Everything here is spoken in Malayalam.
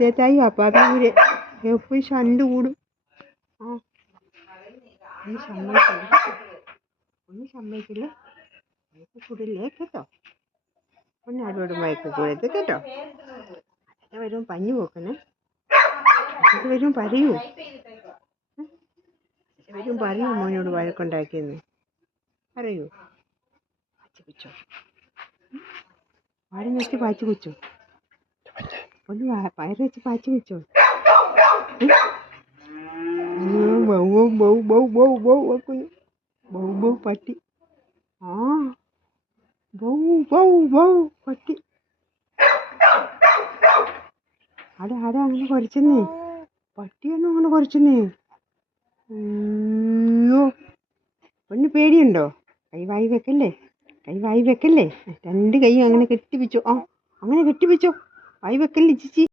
ചേട്ടായി അപ്പാപ്പൂര് പോയി ഷണ്ട് കൂടും. ആ ഒന്ന് സമ്മതിക്കില്ലേ കൂടില്ലേ കേട്ടോ. ഒന്ന് ആരോട് മയക്ക് കൂടരുത് കേട്ടോ. അതൊക്കെ വരും പഞ്ഞു പോക്കണേ. അതൊക്കെ വരും പറയൂ. വരും പറയൂ മോനോട് വഴക്കുണ്ടാക്കിയെന്ന് പറയൂ. പാച്ച് കുച്ചോ വാടി വെച്ച് പാച്ച് കുച്ചോ. ഒന്ന് വയറ് വെച്ച് പാച്ച് വെച്ചോ. Bow bow bow bow bow വെക്കുന്നു. ബൗ ബൗ പട്ടി. ആ ബൗ ബൗ ബൗ പട്ടി. ആടെ അങ്ങനെ കുറച്ചെന്നേ. പട്ടിയൊന്നും അങ്ങനെ കുറച്ചെന്നേ. അയ്യോ ഒന്ന് പേടിയുണ്ടോ? കൈ വായി വെക്കല്ലേ. രണ്ട് കൈ അങ്ങനെ കെട്ടിപ്പിച്ചോ. ആ അങ്ങനെ കെട്ടിപ്പിച്ചോ. വായി വെക്കല്ലേ ചിച്ചി.